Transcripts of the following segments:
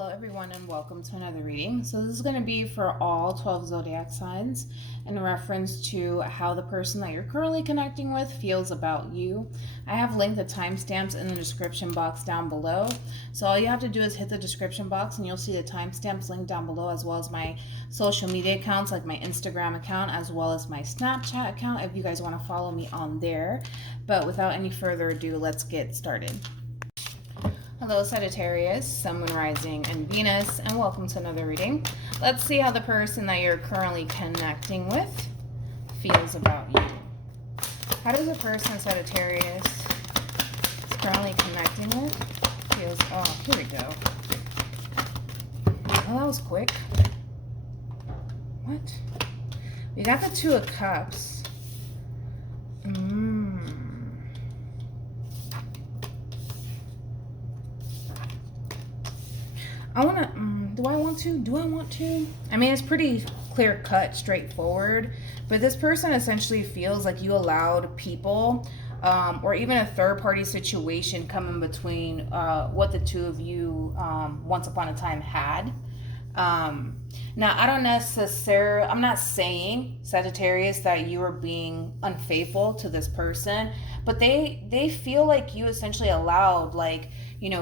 Hello everyone and welcome to another reading. So this is going to be for all 12 zodiac signs in reference to how the person that you're currently connecting with feels about you. I have linked the timestamps in the description box down below. So all you have to do is hit the description box and you'll see the timestamps linked down below, as well as my social media accounts like my Instagram account as well as my Snapchat account if you guys want to follow me on there. But without any further ado, let's get started. Hello Sagittarius, Sun, Moon, Rising, and Venus, and welcome to another reading. Let's see how the person that you're currently connecting with feels about you. How does a person Sagittarius is currently connecting with feels? Oh, here we go. Oh, that was quick. What? We got the Two of Cups. Do I want to? I mean, it's pretty clear cut, straightforward, but this person essentially feels like you allowed people, or even a third party situation come in between what the two of you once upon a time had. Now, I'm not saying, Sagittarius, that you are being unfaithful to this person, but they feel like you essentially allowed,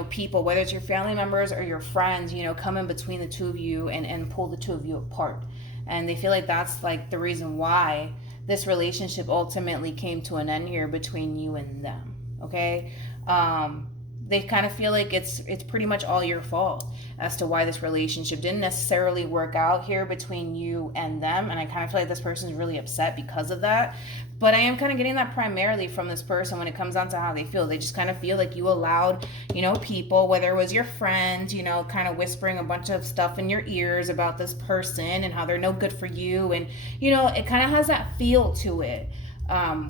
people, whether it's your family members or your friends, come in between the two of you and pull the two of you apart. And they feel like that's the reason why this relationship ultimately came to an end here between you and them. Okay? They kind of feel like it's pretty much all your fault as to why this relationship didn't necessarily work out here between you and them. And I kind of feel like this person is really upset because of that. But I am kind of getting that primarily from this person when it comes down to how they feel. They just kind of feel like you allowed, people, whether it was your friends, kind of whispering a bunch of stuff in your ears about this person and how they're no good for you. And, it kind of has that feel to it.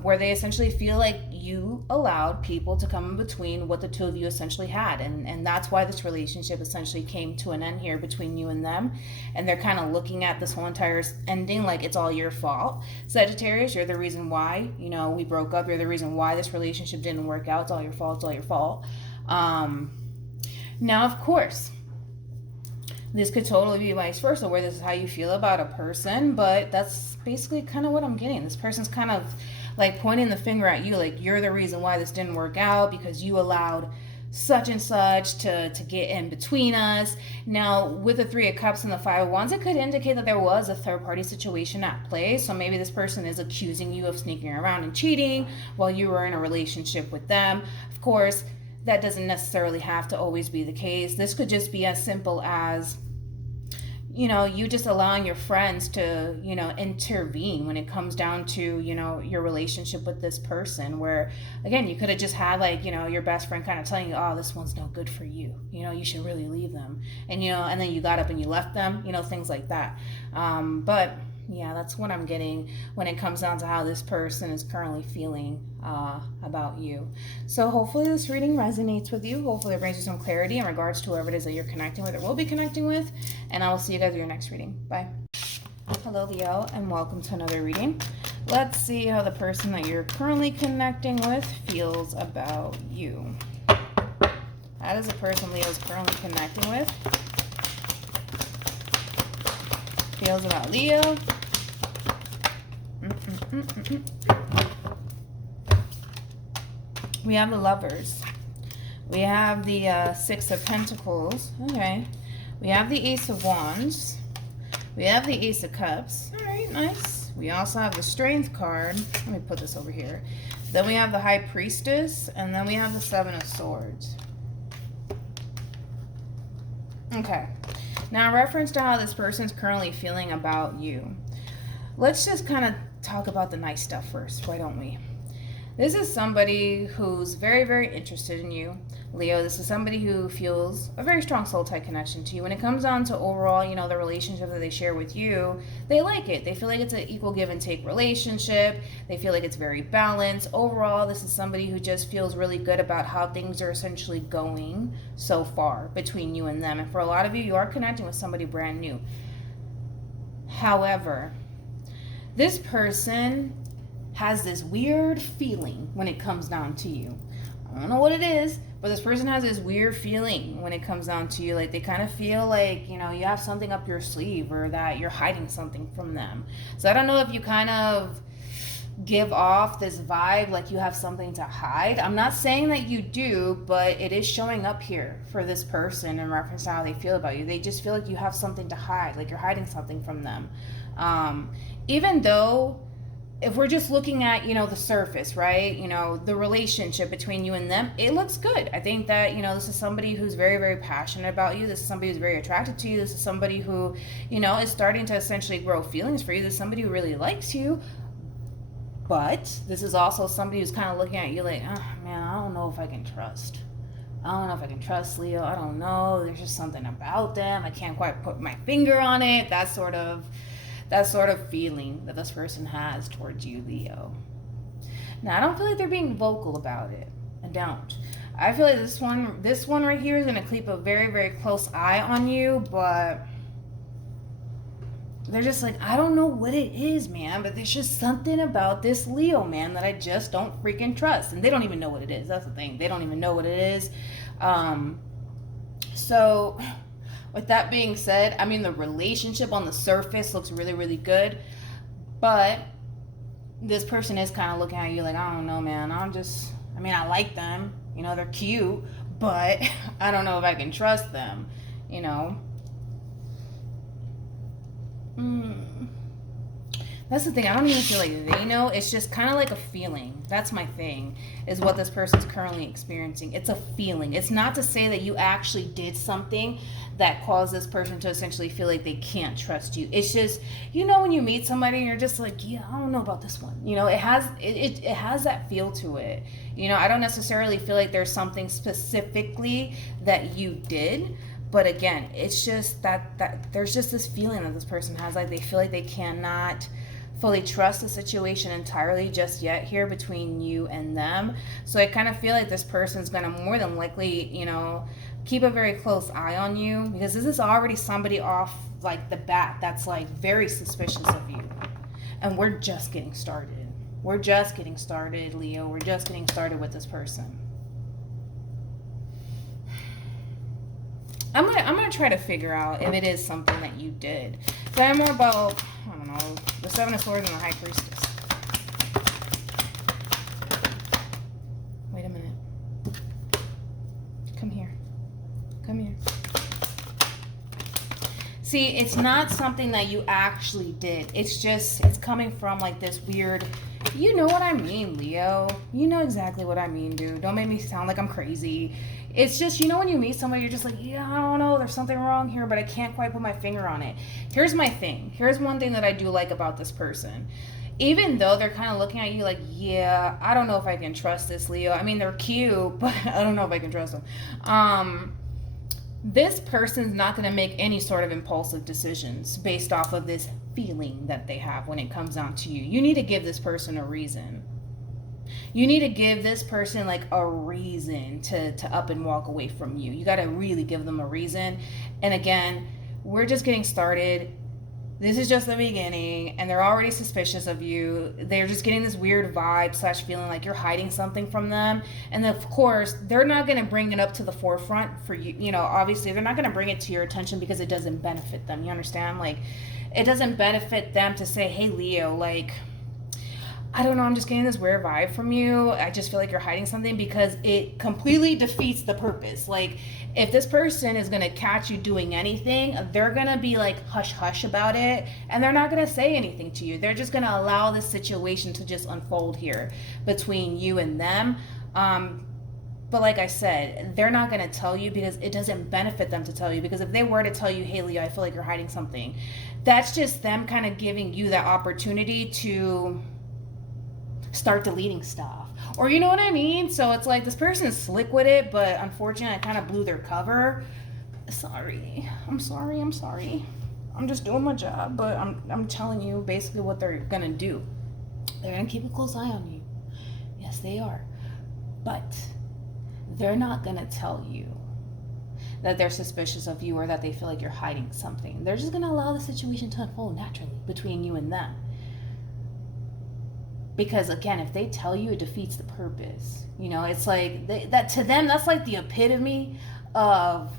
Where they essentially feel like you allowed people to come in between what the two of you essentially had. And that's why this relationship essentially came to an end here between you and them. And they're kind of looking at this whole entire ending like it's all your fault. Sagittarius, you're the reason why, we broke up. You're the reason why this relationship didn't work out. It's all your fault. It's all your fault. Now, of course, this could totally be vice versa, where this is how you feel about a person, but that's basically kind of what I'm getting. This person's kind of pointing the finger at you, like you're the reason why this didn't work out because you allowed such and such to get in between us. Now, with the Three of Cups and the Five of Wands, it could indicate that there was a third party situation at play. So maybe this person is accusing you of sneaking around and cheating while you were in a relationship with them. Of course, that doesn't necessarily have to always be the case. This could just be as simple as, you just allowing your friends to, intervene when it comes down to, your relationship with this person, where, again, you could have just had, your best friend kind of telling you, oh, this one's no good for you. You should really leave them. And, and then you got up and you left them, things like that. But yeah, that's what I'm getting when it comes down to how this person is currently feeling about you. So hopefully this reading resonates with you. Hopefully it brings you some clarity in regards to whoever it is that you're connecting with or will be connecting with. And I will see you guys in your next reading. Bye. Hello, Leo, and welcome to another reading. Let's see how the person that you're currently connecting with feels about you. How does the person Leo is currently connecting with feels about Leo? We have the Lovers. We have the Six of Pentacles. Okay. We have the Ace of Wands. We have the Ace of Cups. All right, nice. We also have the Strength card. Let me put this over here. Then we have the High Priestess, and then we have the Seven of Swords. Okay. Now, in reference to how this person's currently feeling about you, let's just kind of talk about the nice stuff first, why don't we? This is somebody who's very, very interested in you, Leo. This is somebody who feels a very strong soul tie connection to you. When it comes down to overall, the relationship that they share with you, they like it. They feel like it's an equal give and take relationship. They feel like it's very balanced. Overall, this is somebody who just feels really good about how things are essentially going so far between you and them. And for a lot of you, you are connecting with somebody brand new. However, this person has this weird feeling when it comes down to you. I don't know what it is, But this person has this weird feeling when it comes down to you. Like, they kind of feel like, you know, you have something up your sleeve, or that you're hiding something from them. So I don't know if you kind of give off this vibe like you have something to hide. I'm not saying that you do, but it is showing up here for this person in reference to how they feel about you. They just feel like you have something to hide, like you're hiding something from them. Even though, if we're just looking at, you know, the surface, right? You know, the relationship between you and them, it looks good. I think that, you know, this is somebody who's very, very passionate about you. This is somebody who's very attracted to you. This is somebody who, you know, is starting to essentially grow feelings for you. This is somebody who really likes you. But this is also somebody who's kind of looking at you like, oh, man, I don't know if I can trust. I don't know if I can trust Leo. I don't know. There's just something about them. I can't quite put my finger on it. That sort of feeling that this person has towards you, Leo. Now, I don't feel like they're being vocal about it. I don't. I feel like this one right here is going to keep a very, very close eye on you, but they're just like, I don't know what it is, man, but there's just something about this Leo, man, that I just don't freaking trust. And they don't even know what it is. That's the thing. They don't even know what it is. So with that being said, I mean, the relationship on the surface looks really, really good, but this person is kind of looking at you like, I don't know, man. I like them, you know, they're cute, but I don't know if I can trust them, you know. That's the thing. I don't even feel like they know. It's just kind of like a feeling. That's my thing, is what this person's currently experiencing. It's a feeling. It's not to say that you actually did something that caused this person to essentially feel like they can't trust you. It's just, you know, when you meet somebody and you're just like, yeah, I don't know about this one. You know, it has that feel to it. You know, I don't necessarily feel like there's something specifically that you did. But again, it's just that there's just this feeling that this person has, like they feel like they cannot fully trust the situation entirely just yet here between you and them. So I kind of feel like this person's going to more than likely, you know, keep a very close eye on you, because this is already somebody off like the bat that's like very suspicious of you. And we're just getting started. We're just getting started, Leo. We're just getting started with this person. I'm gonna try to figure out if it is something that you did. So I'm more about, I don't know, the Seven of Swords and the High Priestess. Wait a minute. Come here. Come here. See, it's not something that you actually did. It's coming from like this weird, you know what I mean, Leo. You know exactly what I mean, dude. Don't make me sound like I'm crazy. It's just, you know, when you meet somebody, you're just like, yeah, I don't know, there's something wrong here, but I can't quite put my finger on it. Here's my thing. Here's one thing that I do like about this person. Even though they're kind of looking at you like, yeah, I don't know if I can trust this, Leo. I mean, they're cute, but I don't know if I can trust them. This person's not going to make any sort of impulsive decisions based off of this feeling that they have when it comes down to you. You need to give this person a reason. You need to give this person like a reason to up and walk away from you. You got to really give them a reason. And again, we're just getting started. This is just the beginning, and they're already suspicious of you. They're just getting this weird vibe / feeling like you're hiding something from them. And of course, they're not going to bring it up to the forefront for you. You know, obviously, they're not going to bring it to your attention because it doesn't benefit them. You understand? Like, it doesn't benefit them to say, hey, Leo, like, I don't know, I'm just getting this weird vibe from you. I just feel like you're hiding something, because it completely defeats the purpose. Like, if this person is going to catch you doing anything, they're going to be like hush hush about it, and they're not going to say anything to you. They're just going to allow this situation to just unfold here between you and them. But like I said, they're not going to tell you because it doesn't benefit them to tell you. Because if they were to tell you, hey, Leo, I feel like you're hiding something, that's just them kind of giving you that opportunity to start deleting stuff, or you know what I mean. So it's like this person is slick with it, but unfortunately I kind of blew their cover. I'm sorry. I'm just doing my job, but I'm telling you basically what they're gonna do. They're gonna keep a close eye on you. Yes, they are, but they're not gonna tell you that they're suspicious of you or that they feel like you're hiding something. They're just gonna allow the situation to unfold naturally between you and them. Because again, if they tell you, it defeats the purpose. You know, it's like that to them, that's like the epitome of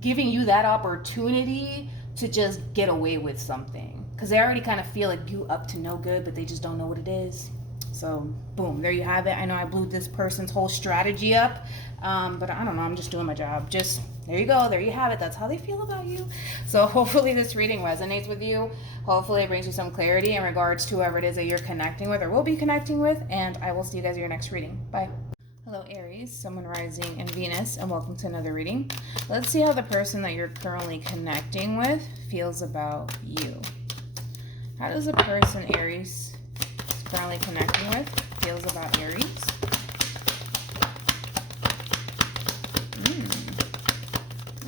giving you that opportunity to just get away with something. Because they already kind of feel like you up to no good, but they just don't know what it is. So boom, there you have it. I know I blew this person's whole strategy up, but I don't know, I'm just doing my job. Just there you go, there you have it. That's how they feel about you. So hopefully this reading resonates with you. Hopefully it brings you some clarity in regards to whoever it is that you're connecting with or will be connecting with. And I will see you guys in your next reading. Bye. Hello Aries, Sun, Moon, Rising, and Venus, and welcome to another reading. Let's see how the person that you're currently connecting with feels about you. How does the person Aries is currently connecting with feels about Aries?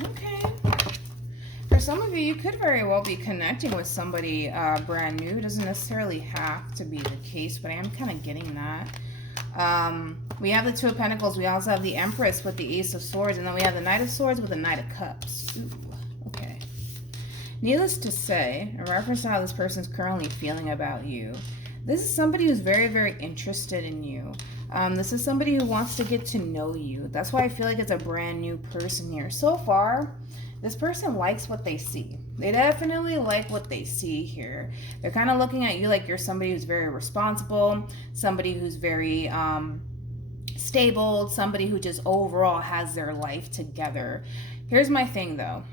Okay. For some of you, you could very well be connecting with somebody brand new. It doesn't necessarily have to be the case, but I am kind of getting that. We have the Two of Pentacles. We also have the Empress with the Ace of Swords. And then we have the Knight of Swords with the Knight of Cups. Ooh, okay. Needless to say, in reference to how this person's currently feeling about you, this is somebody who's very, very interested in you. This is somebody who wants to get to know you. That's why I feel like it's a brand new person here. So far, this person likes what they see. They definitely like what they see here. They're kind of looking at you like you're somebody who's very responsible, somebody who's very stable, somebody who just overall has their life together. Here's my thing though.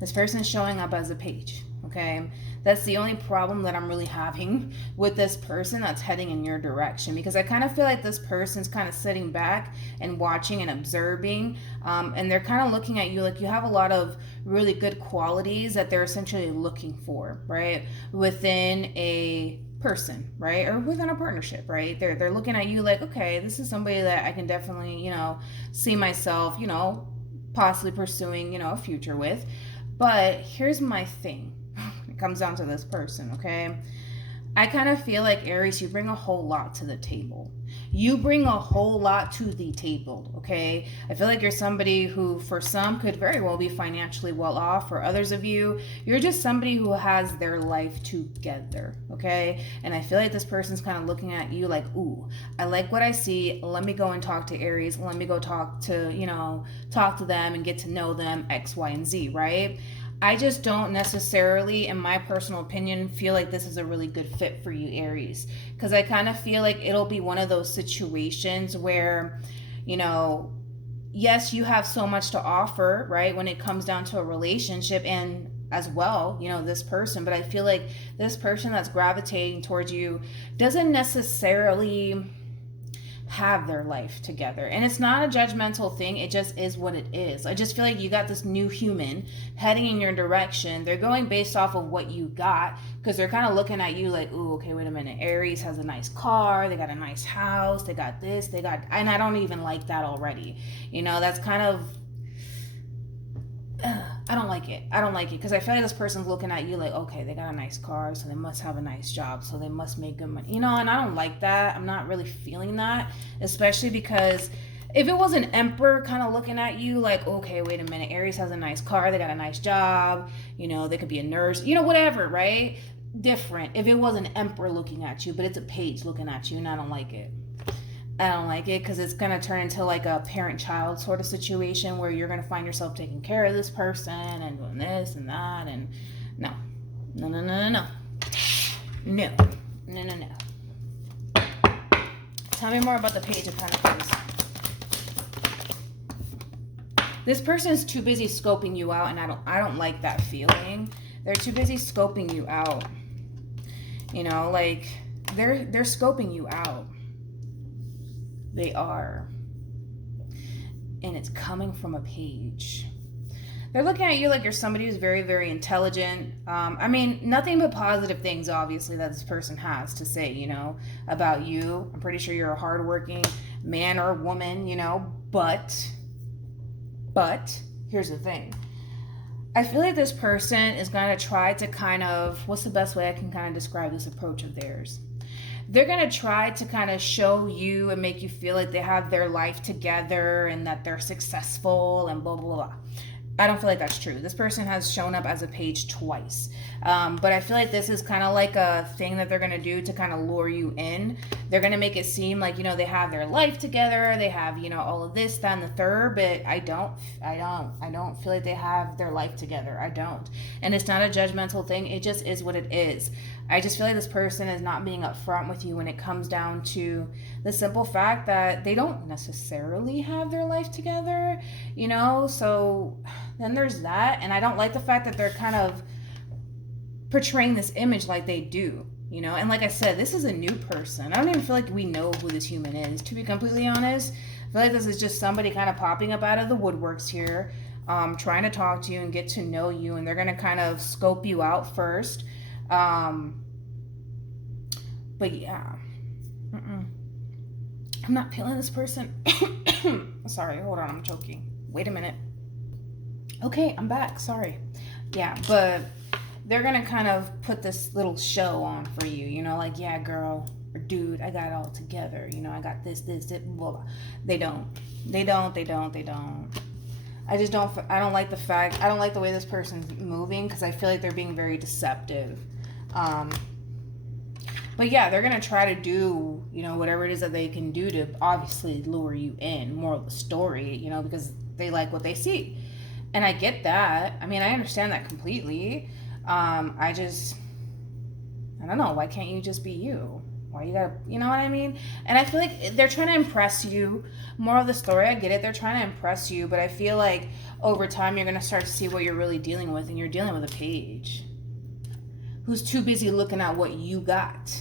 This person's showing up as a page, okay? That's the only problem that I'm really having with this person that's heading in your direction, because I kind of feel like this person's kind of sitting back and watching and observing, and they're kind of looking at you like you have a lot of really good qualities that they're essentially looking for, right? Within a person, right? Or within a partnership, right? They're looking at you like, okay, this is somebody that I can definitely, you know, see myself, you know, possibly pursuing, you know, a future with. But here's my thing. It comes down to this person, okay? I kind of feel like Aries, you bring a whole lot to the table. You bring a whole lot to the table, okay? I feel like you're somebody who, for some, could very well be financially well off. For others of you, you're just somebody who has their life together, okay? And I feel like this person's kind of looking at you like, ooh, I like what I see. Let me go and talk to Aries. Let me go talk to, you know, talk to them and get to know them, X, Y, and Z, right? I just don't necessarily, in my personal opinion, feel like this is a really good fit for you, Aries. Because I kind of feel like it'll be one of those situations where, you know, yes, you have so much to offer, right, when it comes down to a relationship, and as well, you know, this person. But I feel like this person that's gravitating towards you doesn't necessarily have their life together. And it's not a judgmental thing, it just is what it is. I just feel like you got this new human heading in your direction. They're going based off of what you got, because they're kind of looking at you like, ooh, okay, wait a minute, Aries has a nice car, they got a nice house, they got this, they got, and I don't even like that already. You know, that's kind of, I don't like it. I don't like it because I feel like this person's looking at you like, okay, they got a nice car, so they must have a nice job, so they must make good money. You know, and I don't like that. I'm not really feeling that, especially because if it was an emperor kind of looking at you like, okay, wait a minute, Aries has a nice car, they got a nice job, you know, they could be a nurse, you know, whatever, right? Different if it was an emperor looking at you, but it's a page looking at you, and I don't like it. I don't like it because it's going to turn into like a parent-child sort of situation where you're going to find yourself taking care of this person and doing this and that, and no. Tell me more about the Page of Pentacles. This person is too busy scoping you out, and I don't like that feeling. They're too busy scoping you out. You know, like they're scoping you out. They are. And it's coming from a page. They're looking at you like you're somebody who's very, very intelligent. I mean, nothing but positive things, obviously, that this person has to say, you know, about you. I'm pretty sure you're a hardworking man or woman, you know, but here's the thing. I feel like this person is going to try to kind of, what's the best way I can kind of describe this approach of theirs? They're going to try to kind of show you and make you feel like they have their life together and that they're successful and blah, blah, blah. I don't feel like that's true. This person has shown up as a page twice. But I feel like this is kind of like a thing that they're going to do to kind of lure you in. They're going to make it seem like, you know, they have their life together. They have, you know, all of this, that, and the third. But I don't feel like they have their life together. I don't. And it's not a judgmental thing. It just is what it is. I just feel like this person is not being upfront with you when it comes down to the simple fact that they don't necessarily have their life together, you know? So then there's that. And I don't like the fact that they're kind of portraying this image like they do, you know? And like I said, this is a new person. I don't even feel like we know who this human is, to be completely honest. I feel like this is just somebody kind of popping up out of the woodworks here, trying to talk to you and get to know you. And they're going to kind of scope you out first. But yeah, I'm not feeling this person. Sorry, hold on, I'm choking. Wait a minute. Okay, I'm back. Sorry. Yeah, but they're gonna kind of put this little show on for you, you know, like, yeah, girl or dude, I got it all together. You know, I got this, blah, blah. They don't. I just don't, I don't like the way this person's moving, because I feel like they're being very deceptive. But yeah, they're going to try to do, you know, whatever it is that they can do to obviously lure you in. More of the story, you know, because they like what they see. And I get that. I mean, I understand that completely. I don't know. Why can't you just be you? Why you gotta, you know what I mean? And I feel like they're trying to impress you. More of the story, I get it. They're trying to impress you. But I feel like over time, you're going to start to see what you're really dealing with. And you're dealing with a page who's too busy looking at what you got.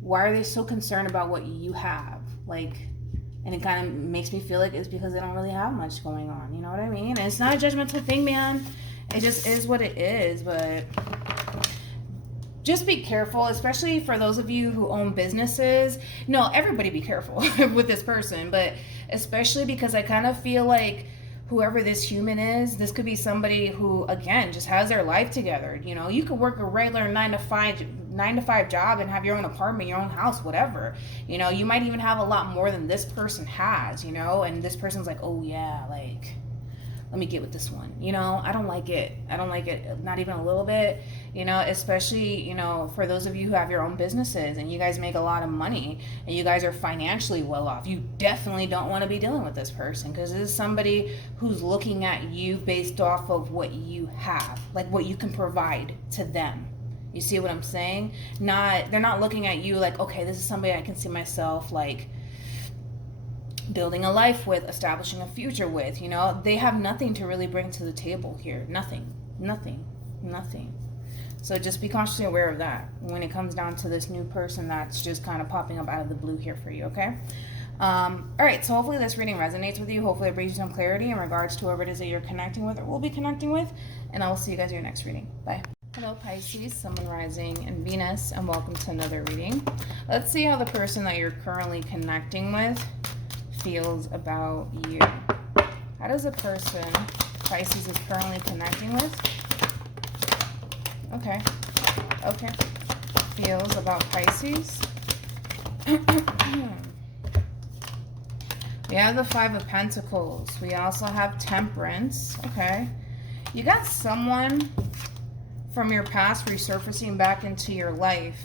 Why are they so concerned about what you have? Like, and it kind of makes me feel like it's because they don't really have much going on. You know what I mean? And it's not a judgmental thing, man. It just is what it is. But just be careful, especially for those of you who own businesses. No, everybody be careful with this person. But especially because I kind of feel like whoever this human is, this could be somebody who, again, just has their life together. You know, you could work a regular 9 to 5 job and have your own apartment, your own house, whatever. You know, you might even have a lot more than this person has, you know, and this person's like, oh yeah, like, let me get with this one. You know, I don't like it. Not even a little bit, you know, especially, you know, for those of you who have your own businesses and you guys make a lot of money and you guys are financially well off. You definitely don't want to be dealing with this person, because this is somebody who's looking at you based off of what you have, like what you can provide to them. You see what I'm saying? They're not looking at you like, okay, this is somebody I can see myself like building a life with, establishing a future with. You know, they have nothing to really bring to the table here. Nothing. So just be consciously aware of that when it comes down to this new person that's just kind of popping up out of the blue here for you, okay? All right, so hopefully this reading resonates with you. Hopefully it brings you some clarity in regards to whoever it is that you're connecting with or will be connecting with. And I will see you guys in your next reading. Bye. Hello Pisces, Sun, Rising, and Venus, and welcome to another reading. Let's see how the person that you're currently connecting with feels about you. How does the person Pisces is currently connecting with? Okay. Feels about Pisces. We have the Five of Pentacles. We also have Temperance. Okay. You got someone from your past resurfacing back into your life,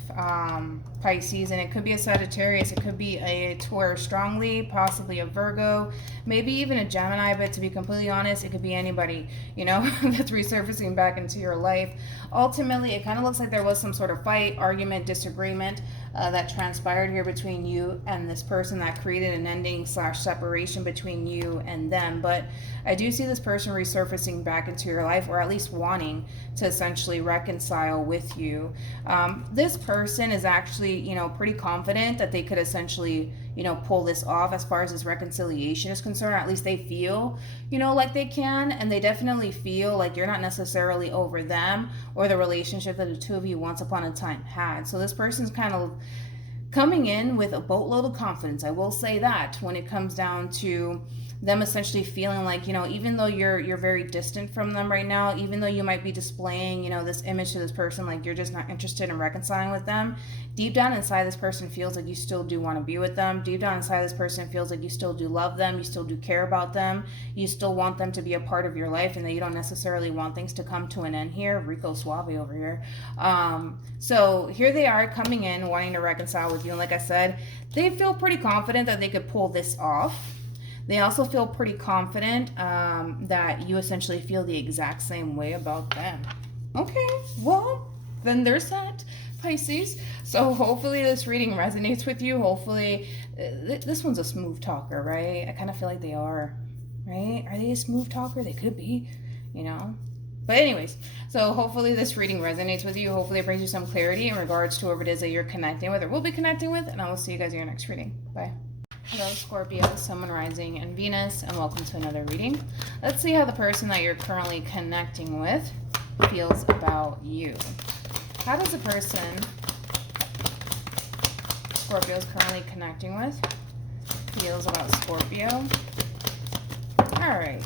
Pisces, and it could be a Sagittarius, it could be a Taurus strongly, possibly a Virgo, maybe even a Gemini, but to be completely honest, it could be anybody, you know, that's resurfacing back into your life. Ultimately, it kind of looks like there was some sort of fight, argument, disagreement that transpired here between you and this person that created an ending / separation between you and them. But I do see this person resurfacing back into your life, or at least wanting to essentially reconcile with you. This person is actually, you know, pretty confident that they could essentially, you know, pull this off as far as this reconciliation is concerned, or at least they feel, you know, like they can. And they definitely feel like you're not necessarily over them or the relationship that the two of you once upon a time had. So this person's kind of coming in with a boatload of confidence. I will say that when it comes down to them essentially feeling like, you know, even though you're very distant from them right now, even though you might be displaying, you know, this image to this person, like you're just not interested in reconciling with them, deep down inside this person feels like you still do want to be with them. Deep down inside this person feels like you still do love them, you still do care about them, you still want them to be a part of your life, and that you don't necessarily want things to come to an end here. Rico Suave over here. So here they are coming in wanting to reconcile with you, and like I said, they feel pretty confident that they could pull this off. They also feel pretty confident that you essentially feel the exact same way about them. Okay, well, then there's that, Pisces. So hopefully this reading resonates with you. Hopefully, this one's a smooth talker, right? I kind of feel like they are, right? Are they a smooth talker? They could be, you know? But anyways, so hopefully this reading resonates with you. Hopefully it brings you some clarity in regards to whoever it is that you're connecting with or will be connecting with. And I will see you guys in your next reading. Bye. Hello, Scorpio, Sun, Moon, Rising, and Venus, and welcome to another reading. Let's see how the person that you're currently connecting with feels about you. How does the person Scorpio is currently connecting with feels about Scorpio? Alright.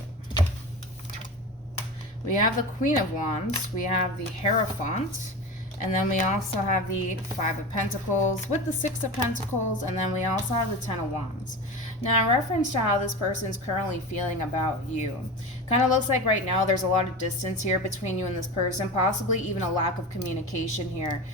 We have the Queen of Wands, we have the Hierophant, and then we also have the Five of Pentacles with the Six of Pentacles, and then we also have the Ten of Wands. Now, in reference to how this person's currently feeling about you, kind of looks like right now there's a lot of distance here between you and this person, possibly even a lack of communication here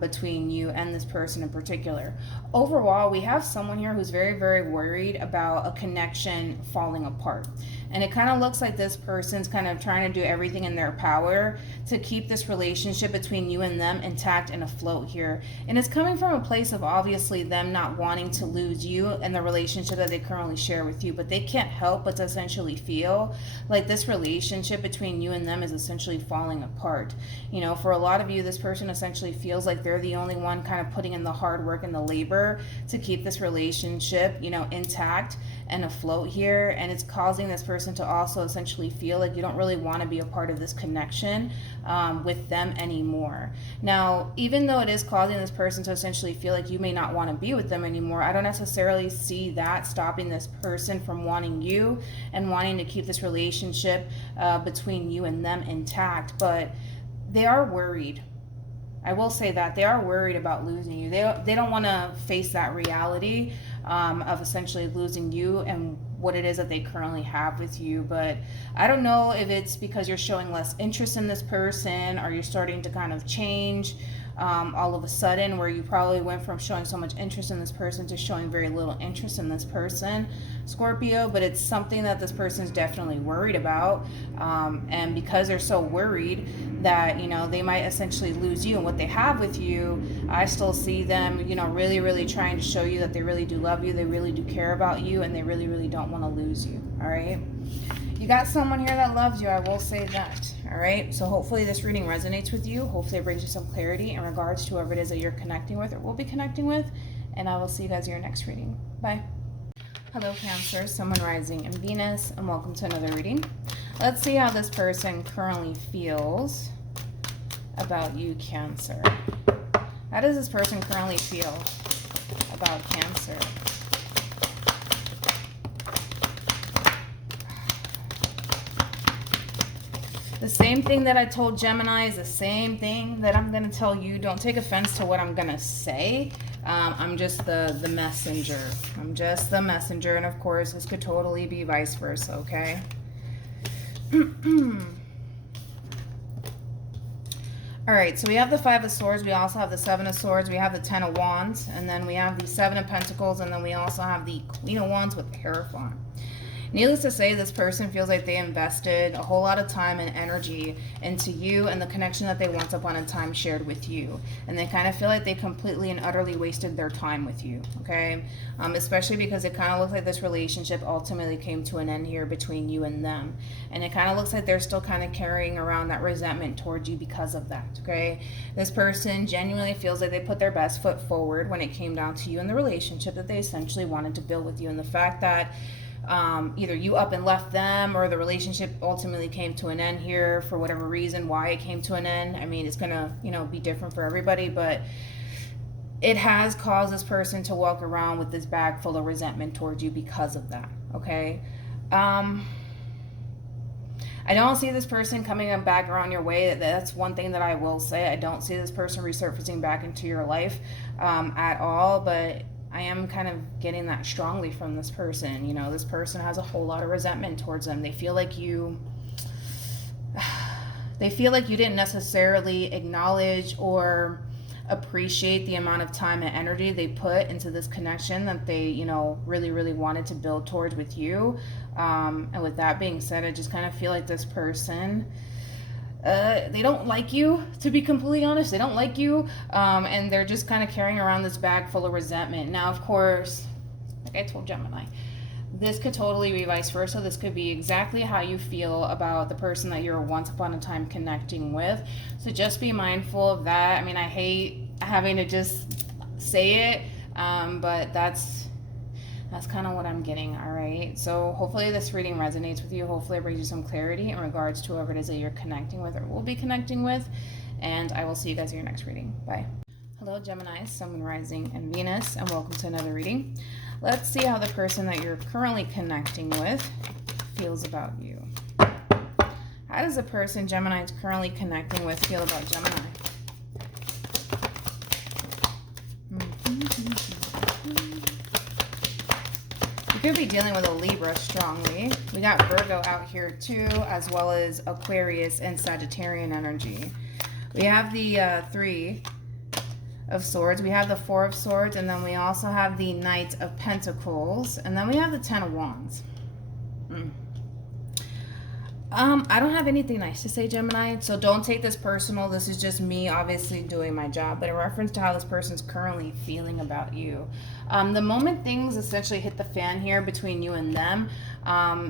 between you and this person in particular. Overall, we have someone here who's very, very worried about a connection falling apart. And it kind of looks like this person's kind of trying to do everything in their power to keep this relationship between you and them intact and afloat here. And it's coming from a place of obviously them not wanting to lose you and the relationship that they currently share with you. But they can't help but to essentially feel like this relationship between you and them is essentially falling apart. You know, for a lot of you, this person essentially feels like they're the only one kind of putting in the hard work and the labor to keep this relationship, you know, intact and afloat here. And it's causing this person to also essentially feel like you don't really want to be a part of this connection with them anymore. Now, even though it is causing this person to essentially feel like you may not want to be with them anymore, I don't necessarily see that stopping this person from wanting you and wanting to keep this relationship between you and them intact. But they are worried. I will say that they are worried about losing you. They don't want to face that reality of essentially losing you and what it is that they currently have with you. But I don't know if it's because you're showing less interest in this person, or you're starting to kind of change all of a sudden, where you probably went from showing so much interest in this person to showing very little interest in this person, Scorpio. But it's something that this person is definitely worried about, and because they're so worried that, you know, they might essentially lose you and what they have with you, I still see them, you know, really, really trying to show you that they really do love you, they really do care about you, and they really, really don't want to lose you. All right, you got someone here that loves you, I will say that. All right, so hopefully this reading resonates with you. Hopefully it brings you some clarity in regards to whoever it is that you're connecting with or will be connecting with, and I will see you guys in your next reading. Bye. Hello, Cancer, Sun, Moon, Rising, and Venus, and welcome to another reading. Let's see how this person currently feels about you, Cancer. How does this person currently feel about Cancer? The same thing that I told Gemini is the same thing that I'm going to tell you. Don't take offense to what I'm going to say. I'm just the messenger. I'm just the messenger. And of course, this could totally be vice versa, okay? All right, so we have the Five of Swords. We also have the Seven of Swords. We have the Ten of Wands. And then we have the Seven of Pentacles. And then we also have the Queen of Wands with the Hierophant. Needless to say, this person feels like they invested a whole lot of time and energy into you and the connection that they once upon a time shared with you. And they kind of feel like they completely and utterly wasted their time with you, okay? Especially because it kind of looks like this relationship ultimately came to an end here between you and them. And it kind of looks like they're still kind of carrying around that resentment towards you because of that, okay? This person genuinely feels like they put their best foot forward when it came down to you and the relationship that they essentially wanted to build with you. And the fact that either you up and left them, or the relationship ultimately came to an end here for whatever reason, why it came to an end. I mean, it's gonna, you know, be different for everybody, but it has caused this person to walk around with this bag full of resentment towards you because of that, okay? I don't see this person coming back around your way. That's one thing that I will say. I don't see this person resurfacing back into your life at all, but I am kind of getting that strongly from this person. You know, this person has a whole lot of resentment towards them. They feel like you didn't necessarily acknowledge or appreciate the amount of time and energy they put into this connection that they, you know, really, really wanted to build towards with you. And with that being said, I just kind of feel like this person, they don't like you, to be completely honest. They don't like you, and they're just kind of carrying around this bag full of resentment. Now, of course, like I told Gemini, this could totally be vice versa. This could be exactly how you feel about the person that you're once upon a time connecting with. So just be mindful of that. I mean, I hate having to just say it, but that's kind of what I'm getting, all right? So hopefully this reading resonates with you. Hopefully it brings you some clarity in regards to whoever it is that you're connecting with or will be connecting with. And I will see you guys in your next reading. Bye. Hello, Gemini, Sun, Moon, Rising, and Venus, and welcome to another reading. Let's see how the person that you're currently connecting with feels about you. How does the person Gemini is currently connecting with feel about Gemini? You could be dealing with a Libra strongly. We got Virgo out here too, as well as Aquarius and Sagittarian energy. We have the Three of Swords, we have the Four of Swords, and then we also have the Knight of Pentacles, and then we have the Ten of Wands. I don't have anything nice to say, Gemini, so don't take this personal. This is just me obviously doing my job, but in reference to how this person's currently feeling about you. The moment things essentially hit the fan here between you and them,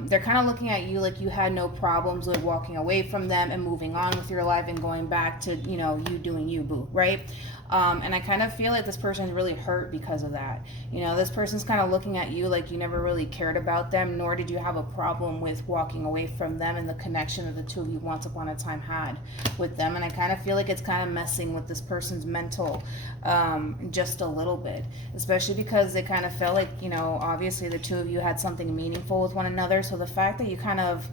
they're kind of looking at you like you had no problems with walking away from them and moving on with your life and going back to, you know, you doing you, boo, right? And I kind of feel like this person is really hurt because of that. You know, this person's kind of looking at you like you never really cared about them, nor did you have a problem with walking away from them and the connection that the two of you once upon a time had with them. And I kind of feel like it's kind of messing with this person's mental just a little bit, especially because they kind of felt like, you know, obviously the two of you had something meaningful with one another. So the fact that you kind of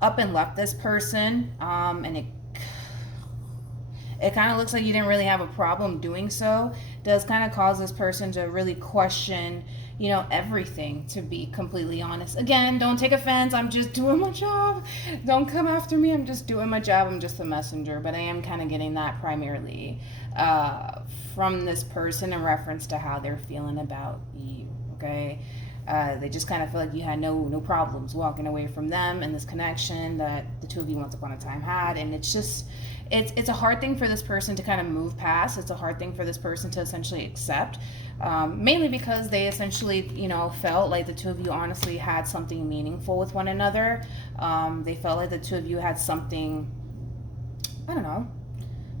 up and left this person, and it kind of looks like you didn't really have a problem doing so, does kind of cause this person to really question, you know, everything, to be completely honest. Again, don't take offense. I'm just doing my job. Don't come after me. I'm just doing my job. I'm just a messenger. But I am kind of getting that primarily from this person in reference to how they're feeling about you, okay? They just kind of feel like you had no problems walking away from them and this connection that the two of you once upon a time had. And it's just, it's a hard thing for this person to kind of move past. It's a hard thing for this person to essentially accept, mainly because they essentially, you know, felt like the two of you honestly had something meaningful with one another. They felt like the two of you had something, I don't know,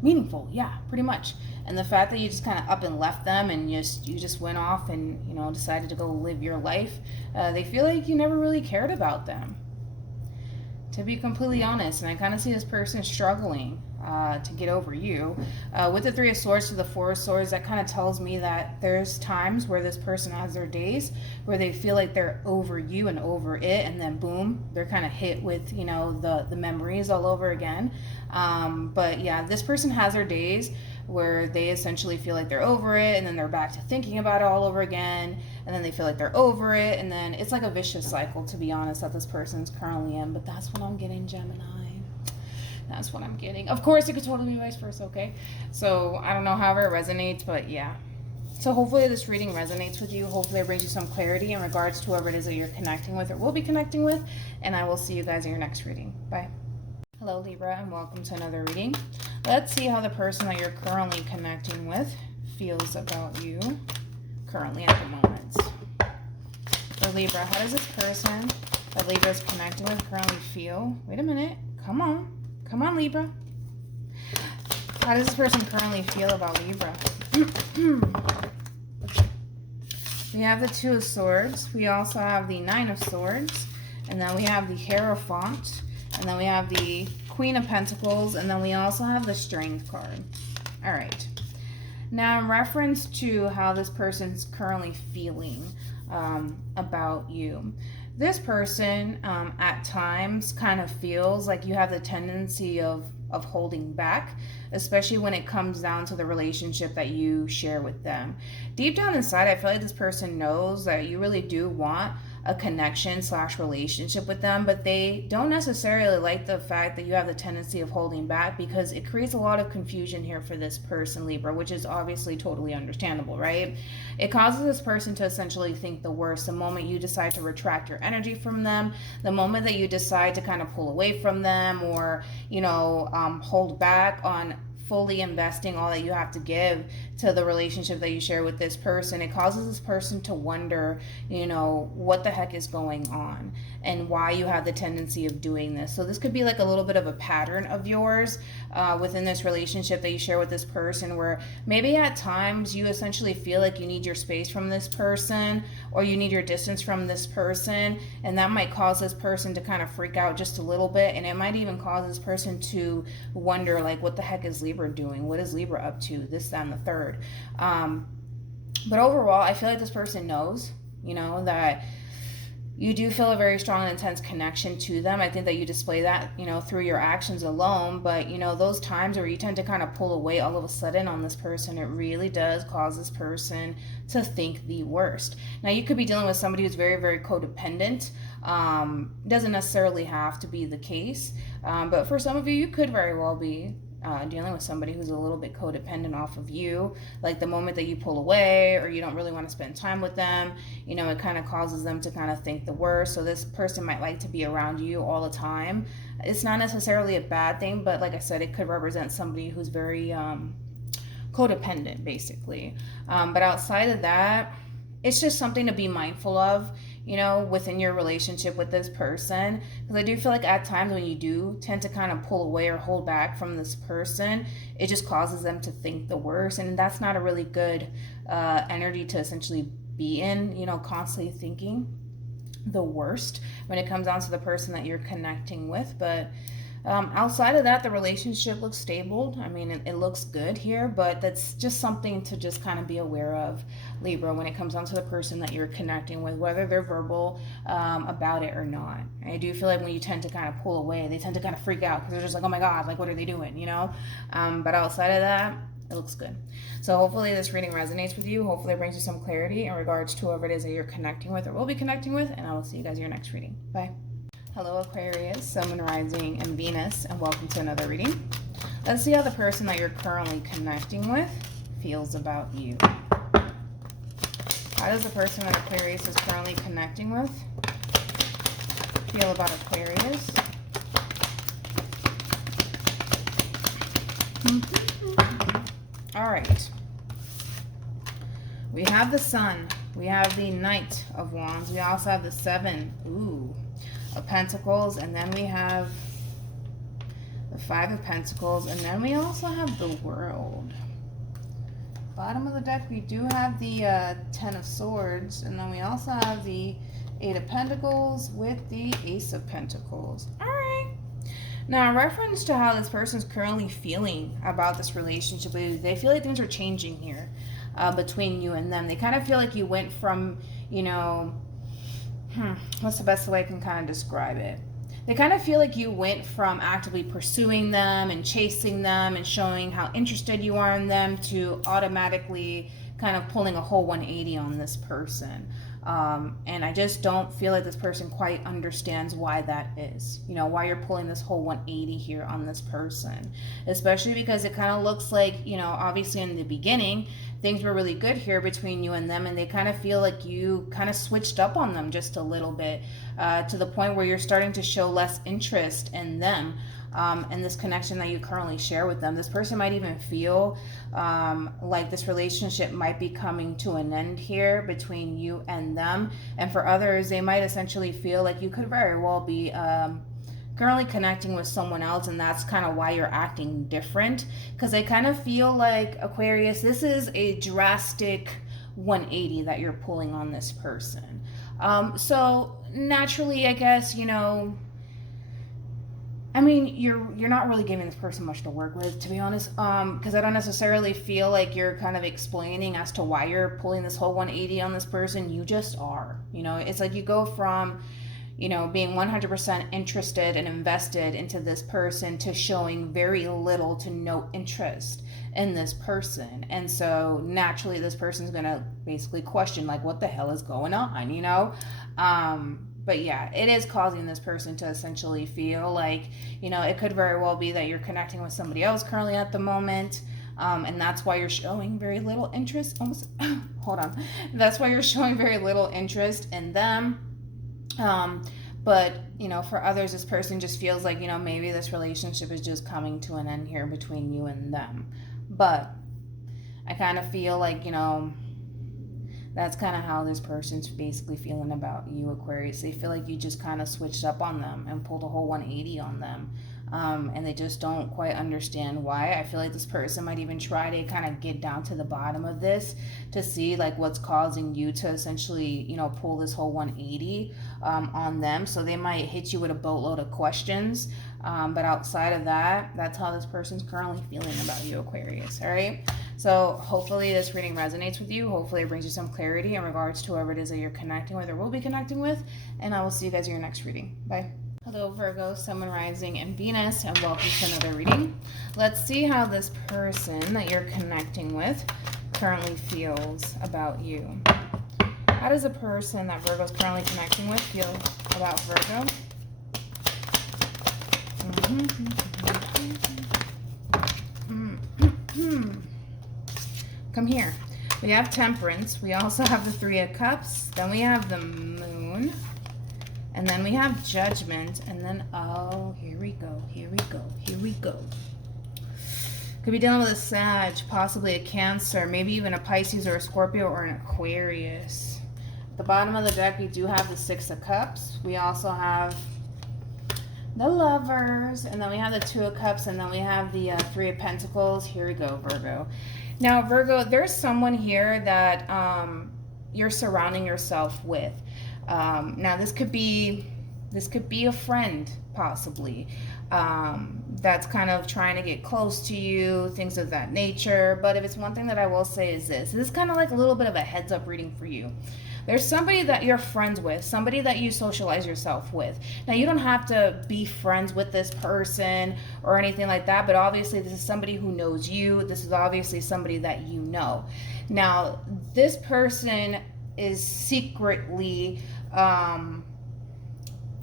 meaningful. Yeah, pretty much. And the fact that you just kind of up and left them and you just went off and, you know, decided to go live your life, they feel like you never really cared about them, to be completely honest. And I kind of see this person struggling to get over you. With the Three of Swords to the Four of Swords, that kind of tells me that there's times where this person has their days where they feel like they're over you and over it, and then boom, they're kind of hit with, you know, the memories all over again. But yeah, this person has their days where they essentially feel like they're over it, and then they're back to thinking about it all over again, and then they feel like they're over it, and then it's like a vicious cycle, to be honest, that this person's currently in. But that's what I'm getting, Gemini. That's what I'm getting. Of course, it could totally be vice versa, okay? So I don't know however it resonates, but yeah. So hopefully this reading resonates with you. Hopefully it brings you some clarity in regards to whoever it is that you're connecting with or will be connecting with. And I will see you guys in your next reading. Bye. Hello, Libra, and welcome to another reading. Let's see how the person that you're currently connecting with feels about you currently at the moment. For Libra, how does this person that Libra is connecting with currently feel? Wait a minute. Come on. Come on, Libra. How does this person currently feel about Libra? We have the Two of Swords. We also have the Nine of Swords. And then we have the Hierophant. And then we have the Queen of Pentacles. And then we also have the Strength card. All right. Now, in reference to how this person's currently feeling about you, This person at times kind of feels like you have the tendency of holding back, especially when it comes down to the relationship that you share with them. Deep down inside, I feel like this person knows that you really do want a connection / relationship with them, but they don't necessarily like the fact that you have the tendency of holding back, because it creates a lot of confusion here for this person, Libra, which is obviously totally understandable, right? It causes this person to essentially think the worst the moment you decide to retract your energy from them, the moment that you decide to kind of pull away from them, or hold back on fully investing all that you have to give to the relationship that you share with this person. It causes this person to wonder, what the heck is going on and why you have the tendency of doing this. So this could be like a little bit of a pattern of yours within this relationship that you share with this person, where maybe at times you essentially feel like you need your space from this person, or you need your distance from this person, and that might cause this person to kind of freak out just a little bit, and it might even cause this person to wonder, like, what the heck is Libra doing? What is Libra up to? This, that, and the third. But overall, I feel like this person knows, that you do feel a very strong and intense connection to them. I think that you display that, through your actions alone. But, those times where you tend to kind of pull away all of a sudden on this person, it really does cause this person to think the worst. Now, you could be dealing with somebody who's very, very codependent. Doesn't necessarily have to be the case. But for some of you, you could very well be dealing with somebody who's a little bit codependent off of you. Like the moment that you pull away, or you don't really want to spend time with them, it kind of causes them to kind of think the worst. So this person might like to be around you all the time. It's not necessarily a bad thing, but like I said, it could represent somebody who's very codependent, basically. But outside of that, it's just something to be mindful of, within your relationship with this person. Because I do feel like at times when you do tend to kind of pull away or hold back from this person, it just causes them to think the worst. And that's not a really good energy to essentially be in, constantly thinking the worst when it comes down to the person that you're connecting with. But outside of that, the relationship looks stable. I mean, it looks good here, but that's just something to just kind of be aware of, Libra, when it comes down to the person that you're connecting with, whether they're verbal about it or not. I do feel like when you tend to kind of pull away, they tend to kind of freak out because they're just like, oh my God, like, what are they doing, But outside of that, it looks good. So hopefully this reading resonates with you. Hopefully it brings you some clarity in regards to whoever it is that you're connecting with or will be connecting with, and I will see you guys in your next reading. Bye. Hello Aquarius, Sun, Moon, Rising, and Venus, and welcome to another reading. Let's see how the person that you're currently connecting with feels about you. How does the person that Aquarius is currently connecting with feel about Aquarius? All right. We have the Sun. We have the Knight of Wands. We also have the Seven of Pentacles, and then we have the Five of Pentacles, and then we also have the World. Bottom of the deck, we do have the Ten of Swords, and then we also have the Eight of Pentacles with the Ace of Pentacles. All right. Now, in reference to how this person's currently feeling about this relationship, they feel like things are changing here between you and them. They kind of feel like you went from, what's the best way I can kind of describe it? They kind of feel like you went from actively pursuing them and chasing them and showing how interested you are in them to automatically kind of pulling a whole 180 on this person. And I just don't feel like this person quite understands why that is. Why you're pulling this whole 180 here on this person. Especially because it kind of looks like, obviously in the beginning, things were really good here between you and them, and they kind of feel like you kind of switched up on them just a little bit to the point where you're starting to show less interest in them and this connection that you currently share with them. This person might even feel like this relationship might be coming to an end here between you and them. And for others, they might essentially feel like you could very well be currently connecting with someone else, and that's kind of why you're acting different, because they kind of feel like, Aquarius, this is a drastic 180 that you're pulling on this person. So naturally, I guess, I mean, you're not really giving this person much to work with, to be honest, because I don't necessarily feel like you're kind of explaining as to why you're pulling this whole 180 on this person. You just are. It's like you go from you know, being 100% interested and invested into this person to showing very little to no interest in this person. And so naturally this person's going to basically question, like, what the hell is going on, you know? But yeah, it is causing this person to essentially feel like, you know, it could very well be that you're connecting with somebody else currently at the moment. And that's why you're showing very little interest. Hold on. That's why you're showing very little interest in them. But, you know, for others, this person just feels like, you know, maybe this relationship is just coming to an end here between you and them. But I kind of feel like, you know, that's kind of how this person's basically feeling about you, Aquarius. They feel like you just kind of switched up on them and pulled a whole 180 on them. And they just don't quite understand why. I feel like this person might even try to kind of get down to the bottom of this to see like what's causing you to essentially, you know, pull this whole 180 on them. So they might hit you with a boatload of questions. But outside of that, that's how this person's currently feeling about you, Aquarius. All right. So hopefully this reading resonates with you. Hopefully it brings you some clarity in regards to whoever it is that you're connecting with or will be connecting with. And I will see you guys in your next reading. Bye. Hello Virgo, Sun, Moon, Rising, and Venus, and welcome to another reading. Let's see how this person that you're connecting with currently feels about you. How does a person that Virgo is currently connecting with feel about Virgo? Come here. We have Temperance. We also have the Three of Cups. Then we have the Moon. And then we have Judgment. And then, oh, here we go. Here we go. Here we go. Could be dealing with a Sag, possibly a Cancer, maybe even a Pisces or a Scorpio or an Aquarius. At the bottom of the deck, we do have the Six of Cups. We also have the Lovers. And then we have the Two of Cups. And then we have the Three of Pentacles. Here we go, Virgo. Now, Virgo, there's someone here that you're surrounding yourself with. Now, this could be a friend, possibly, that's kind of trying to get close to you, things of that nature. But if it's one thing that I will say is this is kind of like a little bit of a heads up reading for you. There's somebody that you're friends with, somebody that you socialize yourself with. Now, you don't have to be friends with this person or anything like that, but obviously this is somebody who knows you. This is obviously somebody that you know. Now, this person is secretly,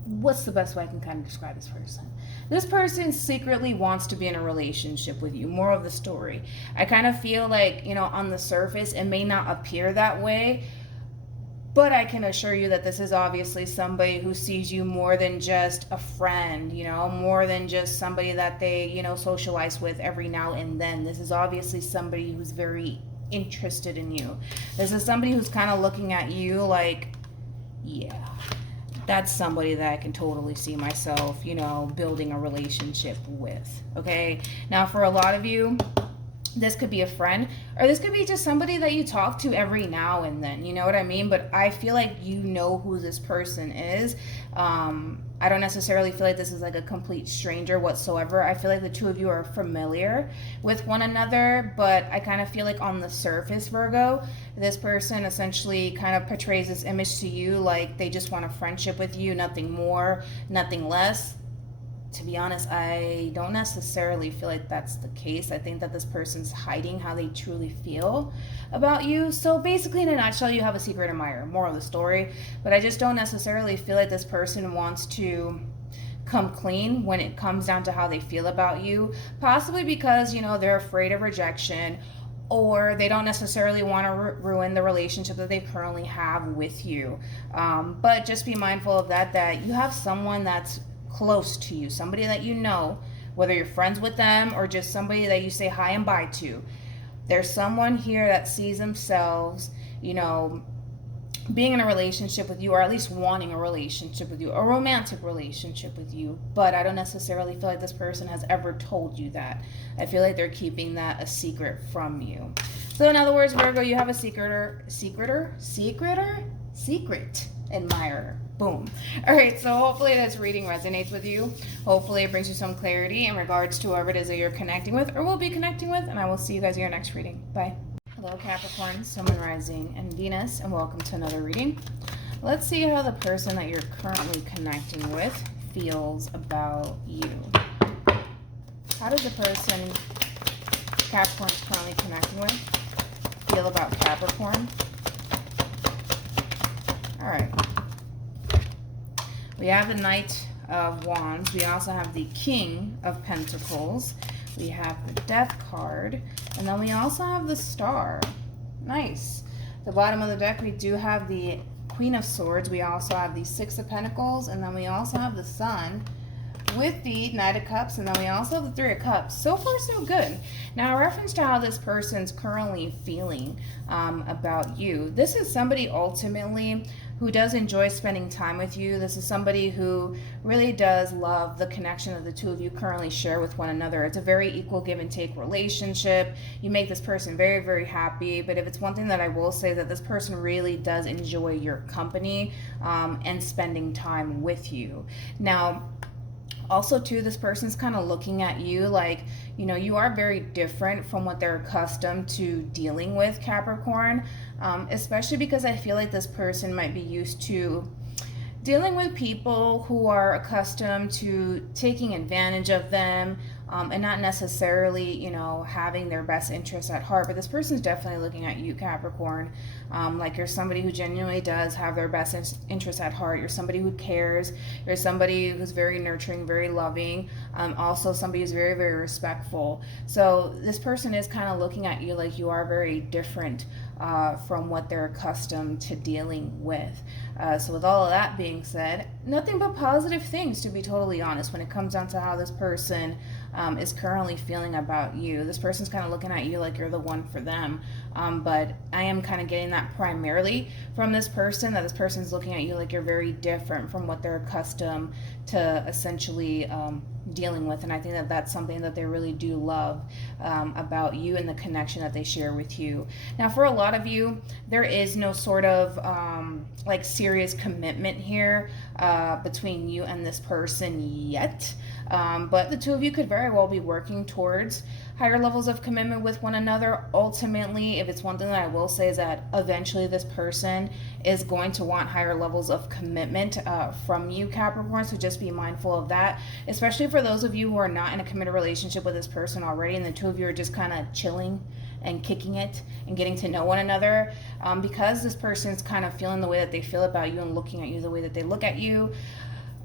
what's the best way I can kind of describe this person? This person secretly wants to be in a relationship with you. More of the story. I kind of feel like, you know, on the surface, it may not appear that way, but I can assure you that this is obviously somebody who sees you more than just a friend, you know, more than just somebody that they, you know, socialize with every now and then. This is obviously somebody who's very interested in you. This is somebody who's kind of looking at you like, yeah, that's somebody that I can totally see myself, you know, building a relationship with. Okay. Now, for a lot of you, this could be a friend, or this could be just somebody that you talk to every now and then, you know what I mean? But I feel like you know who this person is. I don't necessarily feel like this is like a complete stranger whatsoever. I feel like the two of you are familiar with one another, but I kind of feel like on the surface, Virgo, this person essentially kind of portrays this image to you like they just want a friendship with you, nothing more, nothing less. To be honest, I don't necessarily feel like that's the case. I think that this person's hiding how they truly feel about you. So basically, in a nutshell, you have a secret admirer, more of the story. But I just don't necessarily feel like this person wants to come clean when it comes down to how they feel about you. Possibly because, you know, they're afraid of rejection, or they don't necessarily want to ruin the relationship that they currently have with you. But just be mindful of that you have someone that's close to you, somebody that you know, whether you're friends with them or just somebody that you say hi and bye to. There's someone here that sees themselves, you know, being in a relationship with you, or at least wanting a relationship with you, a romantic relationship with you. But I don't necessarily feel like this person has ever told you that. I feel like they're keeping that a secret from you. So in other words, Virgo, you have a secret admirer. Boom. All right, so hopefully this reading resonates with you. Hopefully it brings you some clarity in regards to whoever it is that you're connecting with or will be connecting with, and I will see you guys in your next reading. Bye. Hello, Capricorn, Sun, Moon, Rising, and Venus, and welcome to another reading. Let's see how the person that you're currently connecting with feels about you. How does the person Capricorn is currently connecting with feel about Capricorn? All right. We have the Knight of Wands. We also have the King of Pentacles. We have the Death card. And then we also have the Star. Nice. The bottom of the deck, we do have the Queen of Swords. We also have the Six of Pentacles. And then we also have the Sun with the Knight of Cups. And then we also have the Three of Cups. So far, so good. Now, in reference to how this person's currently feeling about you, this is somebody ultimately who does enjoy spending time with you. This is somebody who really does love the connection that the two of you currently share with one another. It's a very equal give and take relationship. You make this person very, very happy. But if it's one thing that I will say, that this person really does enjoy your company and spending time with you. Now, also, too, this person's kind of looking at you like, you know, you are very different from what they're accustomed to dealing with, Capricorn, especially because I feel like this person might be used to dealing with people who are accustomed to taking advantage of them and not necessarily, you know, having their best interests at heart. But this person's definitely looking at you, Capricorn, like you're somebody who genuinely does have their best interests at heart. You're somebody who cares. You're somebody who's very nurturing, very loving. Also somebody who's very, very respectful. So this person is kind of looking at you like you are very different from what they're accustomed to dealing with. So with all of that being said, nothing but positive things, to be totally honest, when it comes down to how this person is currently feeling about you. This person's kind of looking at you like you're the one for them. But I am kind of getting that primarily from this person, that this person's looking at you like you're very different from what they're accustomed to essentially dealing with. And I think that that's something that they really do love about you and the connection that they share with you. Now, for a lot of you, there is no sort of like serious commitment here between you and this person yet. But the two of you could very well be working towards higher levels of commitment with one another. Ultimately, if it's one thing that I will say, is that eventually this person is going to want higher levels of commitment from you, Capricorn. So just be mindful of that, especially for those of you who are not in a committed relationship with this person already, and the two of you are just kind of chilling and kicking it and getting to know one another, because this person's kind of feeling the way that they feel about you and looking at you the way that they look at you.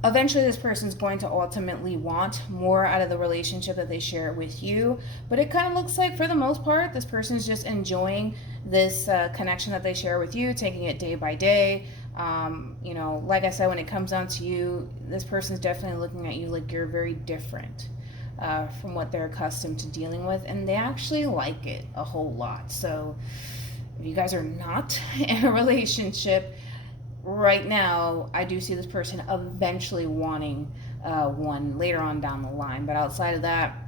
Eventually, this person's going to ultimately want more out of the relationship that they share with you. But it kind of looks like, for the most part, this person's just enjoying this connection that they share with you, taking it day by day. You know, like I said, when it comes down to you, this person's definitely looking at you like you're very different from what they're accustomed to dealing with. And they actually like it a whole lot. So if you guys are not in a relationship right now, I do see this person eventually wanting one later on down the line. But outside of that,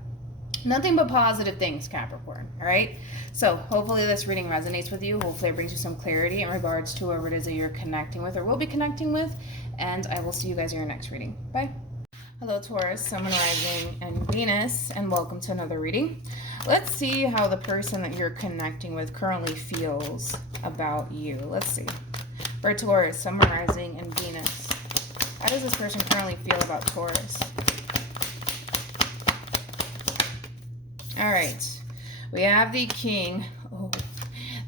nothing but positive things, Capricorn. All right. So hopefully this reading resonates with you. Hopefully it brings you some clarity in regards to whoever it is that you're connecting with or will be connecting with. And I will see you guys in your next reading. Bye. Hello, Taurus, Sun, Rising, and Venus, and welcome to another reading. Let's see how the person that you're connecting with currently feels about you. Let's see. For Taurus, Sun, Rising, and Venus, how does this person currently feel about Taurus? All right, we have the King,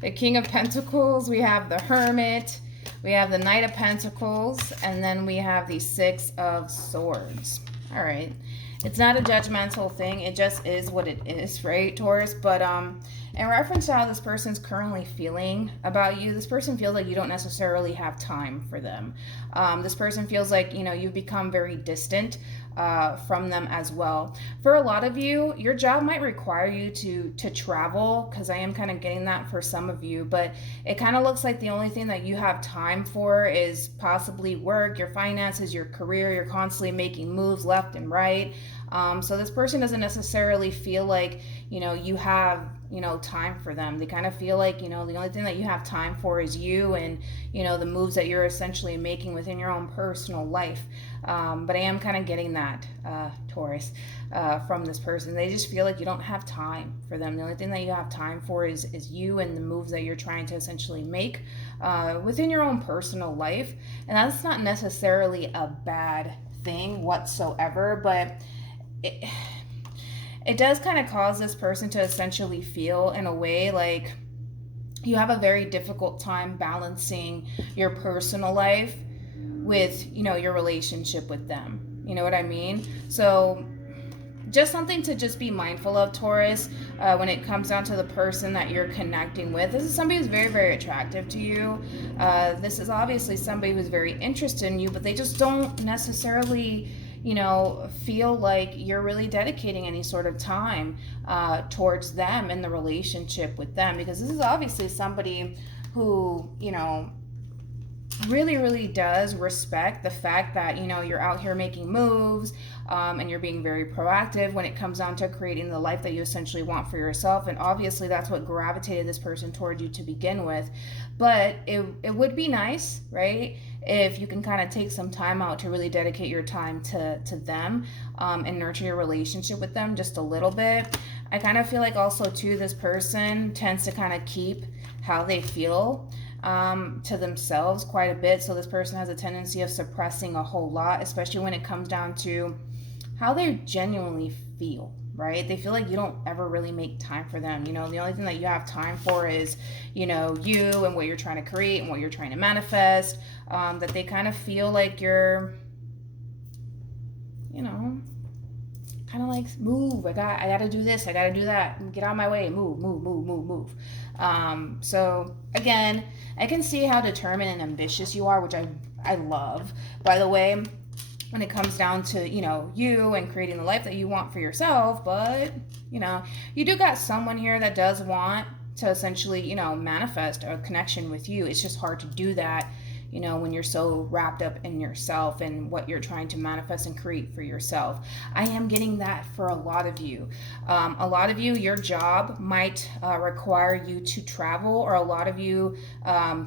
the King of Pentacles. We have the Hermit. We have the Knight of Pentacles, and then we have the Six of Swords. All right, it's not a judgmental thing. It just is what it is, right, Taurus? But in reference to how this person's currently feeling about you, this person feels like you don't necessarily have time for them. This person feels like, you know, you've become very distant from them as well. For a lot of you, your job might require you to travel, because I am kind of getting that for some of you, but it kind of looks like the only thing that you have time for is possibly work, your finances, your career. You're constantly making moves left and right. So this person doesn't necessarily feel like, you have, time for them. They kind of feel like, the only thing that you have time for is you and, the moves that you're essentially making within your own personal life. But I am kind of getting that, Taurus, from this person. They just feel like you don't have time for them. The only thing that you have time for is you and the moves that you're trying to essentially make within your own personal life. And that's not necessarily a bad thing whatsoever, but it does kind of cause this person to essentially feel in a way like you have a very difficult time balancing your personal life with, your relationship with them. You know what I mean? So just something to just be mindful of, Taurus, when it comes down to the person that you're connecting with. This is somebody who's very, very attractive to you. This is obviously somebody who's very interested in you, but they just don't necessarily, feel like you're really dedicating any sort of time towards them in the relationship with them, because this is obviously somebody who, really, really does respect the fact that, you're out here making moves and you're being very proactive when it comes down to creating the life that you essentially want for yourself. And obviously that's what gravitated this person toward you to begin with. But it would be nice, right, if you can kind of take some time out to really dedicate your time to them and nurture your relationship with them just a little bit. I kind of feel like also too, this person tends to kind of keep how they feel to themselves quite a bit. So this person has a tendency of suppressing a whole lot, especially when it comes down to how they genuinely feel, right? They feel like you don't ever really make time for them. The only thing that you have time for is, you and what you're trying to create and what you're trying to manifest. That they kind of feel like you're, kind of like, move, I got to do this, I got to do that, get out of my way, move. So again, I can see how determined and ambitious you are, which I love, by the way, when it comes down to, you and creating the life that you want for yourself. But, you do got someone here that does want to essentially, manifest a connection with you. It's just hard to do that, when you're so wrapped up in yourself and what you're trying to manifest and create for yourself. I am getting that for a lot of you. A lot of you, your job might require you to travel, or a lot of you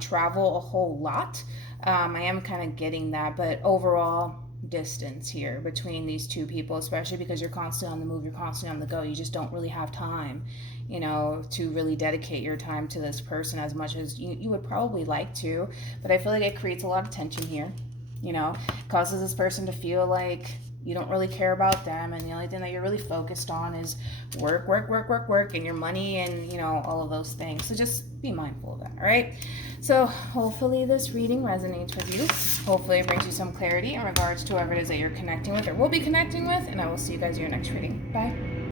travel a whole lot. I am kind of getting that, but overall distance here between these two people, especially because you're constantly on the move, you're constantly on the go. You just don't really have time, to really dedicate your time to this person as much as you would probably like to. But I feel like it creates a lot of tension here. It causes this person to feel like you don't really care about them, and the only thing that you're really focused on is work, and your money and, all of those things. So just be mindful of that, all right? So hopefully this reading resonates with you. Hopefully it brings you some clarity in regards to whoever it is that you're connecting with or will be connecting with, and I will see you guys in your next reading. Bye.